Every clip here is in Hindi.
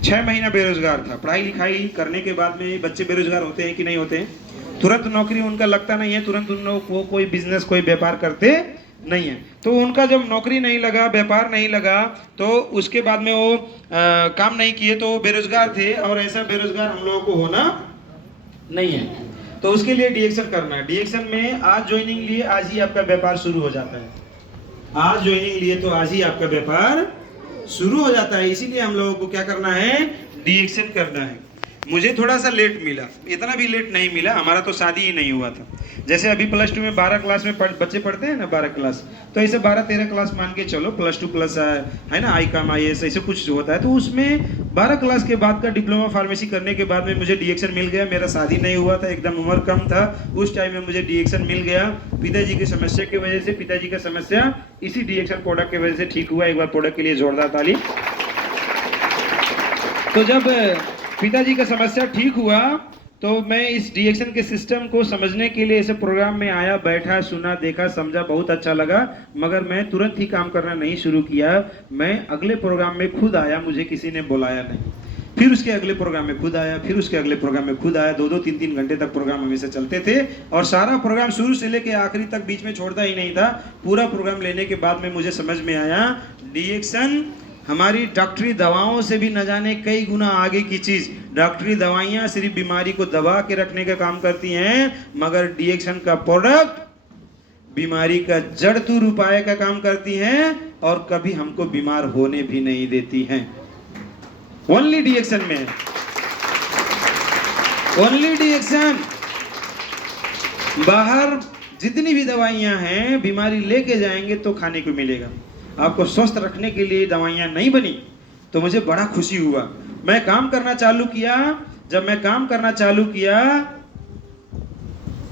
6 महीना बेरोजगार था। पढ़ाई लिखाई करने के बाद में बच्चे बेरोजगार होते हैं कि नहीं होते हैं? तुरंत नौकरी उनका लगता नहीं है, तुरंत उन लोग वो कोई बिजनेस कोई व्यापार करते नहीं है। तो उनका जब नौकरी नहीं लगा, व्यापार नहीं लगा, तो उसके बाद में वो काम नहीं किए, तो वो बेरोजगार थे। और ऐसा बेरोजगार हम लोगों को होना नहीं है। तो उसके लिए डीएक्शन करना है। डीएक्शन में आज ज्वाइनिंग लिए आज ही आपका व्यापार शुरू हो जाता है। आज ज्वाइनिंग लिए तो आज ही आपका व्यापार शुरू हो जाता है। इसीलिए हम लोगों को क्या करना है? डीएक्शन करना है। मुझे थोड़ा सा लेट मिला, इतना भी लेट नहीं मिला, हमारा तो शादी ही नहीं हुआ था। जैसे अभी +2 में 12 क्लास में बच्चे पढ़ते हैं ना, 12 क्लास, तो ऐसे 12-13 क्लास मान के चलो, +2 प्लस है ना, ICOM IAS ऐसे कुछ होता है। तो उसमें 12 क्लास के बाद का डिप्लोमा फार्मेसी करने के बाद में मुझे डीएक्शन मिल गया। मेरा शादी नहीं हुआ था, एकदम उम्र कम था, उस टाइम में मुझे डीएक्शन मिल गया। पिताजी की समस्या की वजह से, पिताजी का समस्या इसी डीएक्शन प्रोडक्ट की वजह से ठीक हुआ। एक बार प्रोडक्ट के लिए जोरदार ताली। तो जब पिताजी का समस्या ठीक हुआ, तो मैं इस डीएक्शन के सिस्टम को समझने के लिए ऐसे प्रोग्राम में आया, बैठा, सुना, देखा, समझा, बहुत अच्छा लगा। मगर मैं तुरंत ही काम करना नहीं शुरू किया। मैं अगले प्रोग्राम में खुद आया, मुझे किसी ने बुलाया नहीं। फिर उसके अगले प्रोग्राम में खुद आया, फिर उसके अगले प्रोग्राम में खुद आया। 2-2, 3-3 घंटे तक प्रोग्राम हमेशा चलते थे, और सारा प्रोग्राम शुरू से लेके आखिरी तक बीच में छोड़ता ही नहीं था। पूरा प्रोग्राम लेने के बाद में मुझे समझ में आया, डीएक्शन हमारी डॉक्टरी दवाओं से भी न जाने कई गुना आगे की चीज। डॉक्टरी दवाइयां सिर्फ बीमारी को दबा के रखने का काम करती हैं, मगर डीएक्शन का प्रोडक्ट बीमारी का जड़ तूर उपाय का काम करती हैं, और कभी हमको बीमार होने भी नहीं देती हैं। ओनली डीएक्शन में, ओनली डीएक्शन। बाहर जितनी भी दवाइयां हैं, बीमारी लेके जाएंगे तो खाने को मिलेगा। आपको स्वस्थ रखने के लिए दवाइयां नहीं बनी। तो मुझे बड़ा खुशी हुआ। मैं काम करना चालू किया। जब मैं काम करना चालू किया,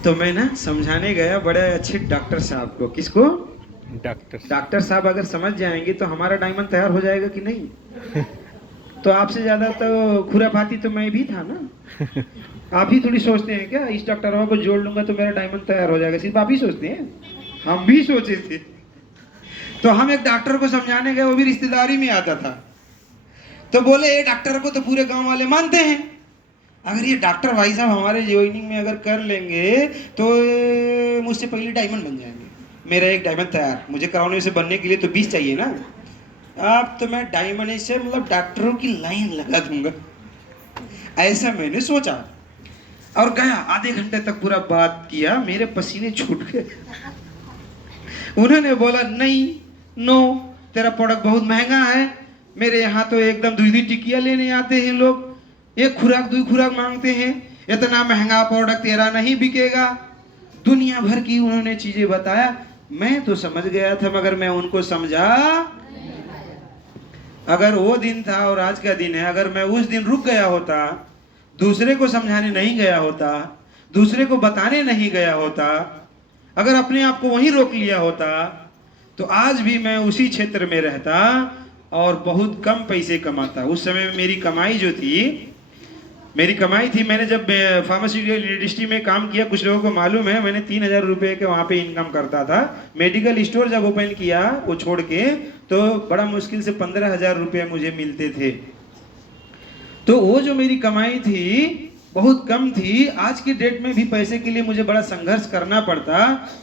तो मैं ना समझाने गया बड़े अच्छे डॉक्टर साहब को। किसको? डॉक्टर साहब अगर समझ जाएंगे तो हमारा डायमंड तैयार हो जाएगा कि नहीं? तो आपसे ज्यादा तो खुराफाती तो मैं भी था ना। आप ही थोड़ी सोचते हैं क्या इस डॉक्टर को जोड़ लूंगा तो मेरा डायमंड तैयार हो जाएगा? सिर्फ आप ही सोचते हैं, हम भी सोचे थे। तो हम एक डॉक्टर को समझाने गए, वो भी रिश्तेदारी में आता था। तो बोले, ये डॉक्टर को तो पूरे गांव वाले मानते हैं, अगर ये डॉक्टर भाई साहब हमारे ज्वाइनिंग में अगर कर लेंगे तो मुझसे पहले डायमंड बन जाएंगे। मेरा एक डायमंड तैयार, मुझे कराने से बनने के लिए तो 20 चाहिए ना। अब तो मैं डायमंड से मतलब डॉक्टरों की लाइन लगा दूंगा, ऐसा मैंने सोचा। और गया, आधे घंटे तक पूरा बात किया, मेरे पसीने छूट गए। उन्होंने बोला, नहीं, नो, तेरा प्रोडक्ट बहुत महंगा है। मेरे यहाँ तो एकदम 2 टिकिया लेने आते हैं लोग, 1 खुराक 2 खुराक मांगते हैं, इतना महंगा प्रोडक्ट तेरा नहीं बिकेगा। दुनिया भर की उन्होंने चीजें बताया। मैं तो समझ गया था, मगर मैं उनको समझा। अगर वो दिन था और आज का दिन है, अगर मैं उस दिन रुक गया होता, दूसरे को समझाने नहीं गया होता, दूसरे को बताने नहीं गया होता, अगर अपने आप को वहीं रोक लिया होता, तो आज भी मैं उसी क्षेत्र में रहता और बहुत कम पैसे कमाता। उस समय मेरी कमाई जो थी, मेरी कमाई थी, मैंने जब फार्मास्यूटिकल इंडस्ट्री में काम किया, कुछ लोगों को मालूम है, मैंने 3,000 रुपये के वहाँ पे इनकम करता था। मेडिकल स्टोर जब ओपन किया वो छोड़ के, तो बड़ा मुश्किल से 15,000 रुपये मुझे मिलते थे। तो वो जो मेरी कमाई थी बहुत कम थी। आज की डेट में भी पैसे के लिए मुझे बड़ा संघर्ष करना पड़ता,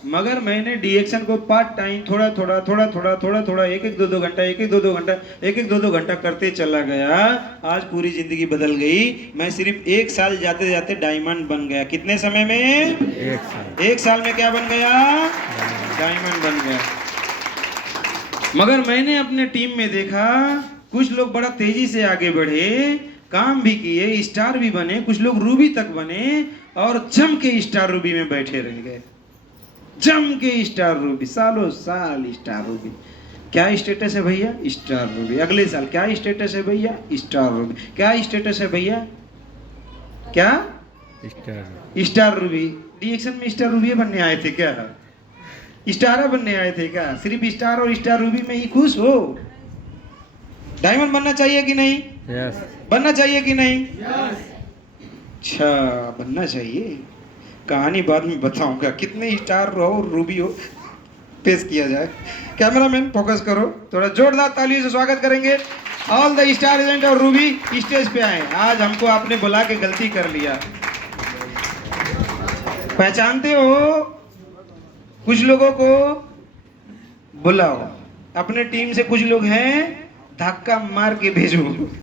मगर मैंने डीएक्शन को पार्ट टाइम थोड़ा थोड़ा 1-1, 2-2 घंटा, 1-1, 2-2 घंटा, 1-1, 2-2 घंटा करते चला गया। आज पूरी जिंदगी बदल गई। मैं सिर्फ 1 साल जाते जाते डायमंड बन गया। कितने समय में? 1 साल में क्या बन गया? डायमंड बन गया। मगर मैंने अपने टीम में देखा, कुछ लोग बड़ा तेजी से आगे बढ़े, काम भी किए, स्टार भी बने, कुछ लोग रूबी तक बने, और जम के स्टार रूबी में बैठे रह गए। जम के स्टार रूबी, सालों साल स्टार रूबी। क्या स्टेटस है भैया? Star Ruby. अगले साल क्या स्टेटस है भैया? Star Ruby. क्या स्टेटस है भैया? क्या? Star Ruby. डीएक्शन में स्टार रूबी बनने आए थे क्या? स्टार बनने आए थे क्या? सिर्फ स्टार और स्टार रूबी में ही खुश हो? डायमंड बनना चाहिए कि नहीं? यस। बनना चाहिए कि नहीं? अच्छा, बनना चाहिए। कहानी बाद में बताऊंगा, कितने स्टार हो रूबी हो। पेश किया जाए। कैमरामैन फोकस करो, थोड़ा जोरदार तालियों से स्वागत करेंगे। ऑल द स्टार एजेंट और रूबी स्टेज पे आए। आज हमको आपने बुला के गलती कर लिया। पहचानते हो कुछ लोगों को, बुलाओ। अपने टीम से कुछ लोग हैं, धक्का मार के भेजो।